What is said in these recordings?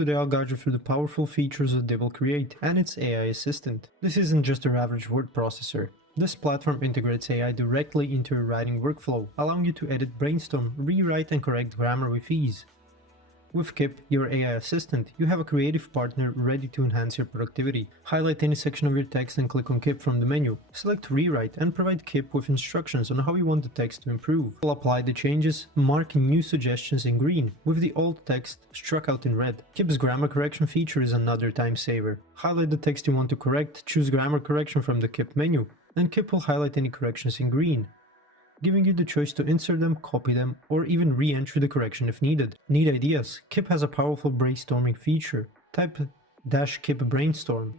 Today I'll guide you through the powerful features of Dibbly Create and its AI assistant. This isn't just your average word processor. This platform integrates AI directly into your writing workflow, allowing you to edit, brainstorm, rewrite and correct grammar with ease. With Kip, your AI assistant, you have a creative partner ready to enhance your productivity. Highlight any section of your text and click on Kip from the menu. Select Rewrite and provide Kip with instructions on how you want the text to improve. We'll apply the changes, marking new suggestions in green, with the old text struck out in red. Kip's grammar correction feature is another time saver. Highlight the text you want to correct, choose grammar correction from the Kip menu, and Kip will highlight any corrections in green, giving you the choice to insert them, copy them, or even re-enter the correction if needed. Need ideas? Kip has a powerful brainstorming feature. Type -Kip brainstorm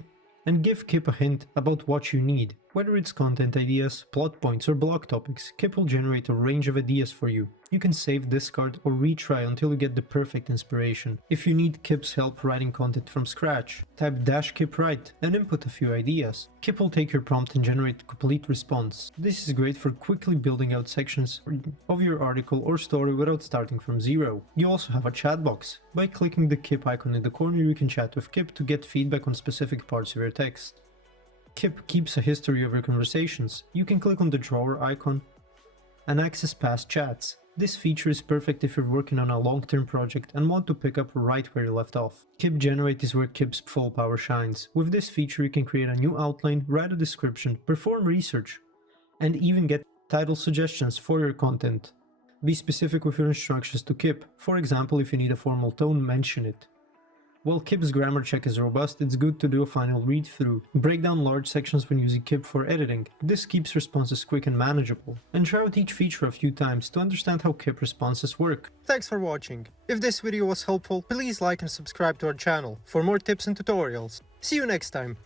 and give Kip a hint about what you need. Whether it's content ideas, plot points, or blog topics, Kip will generate a range of ideas for you. You can save, discard, or retry until you get the perfect inspiration. If you need Kip's help writing content from scratch, type -Kip write and input a few ideas. Kip will take your prompt and generate a complete response. This is great for quickly building out sections of your article or story without starting from zero. You also have a chat box. By clicking the Kip icon in the corner, you can chat with Kip to get feedback on specific parts of your text. Kip keeps a history of your conversations. You can click on the drawer icon and access past chats. This feature is perfect if you're working on a long-term project and want to pick up right where you left off. Kip Generate is where Kip's full power shines. With this feature you can create a new outline, write a description, perform research, and even get title suggestions for your content. Be specific with your instructions to Kip. For example, if you need a formal tone, mention it. While Kip's grammar check is robust, it's good to do a final read-through. Break down large sections when using Kip for editing. This keeps responses quick and manageable. And try out each feature a few times to understand how Kip responses work. Thanks for watching. If this video was helpful, please like and subscribe to our channel for more tips and tutorials. See you next time.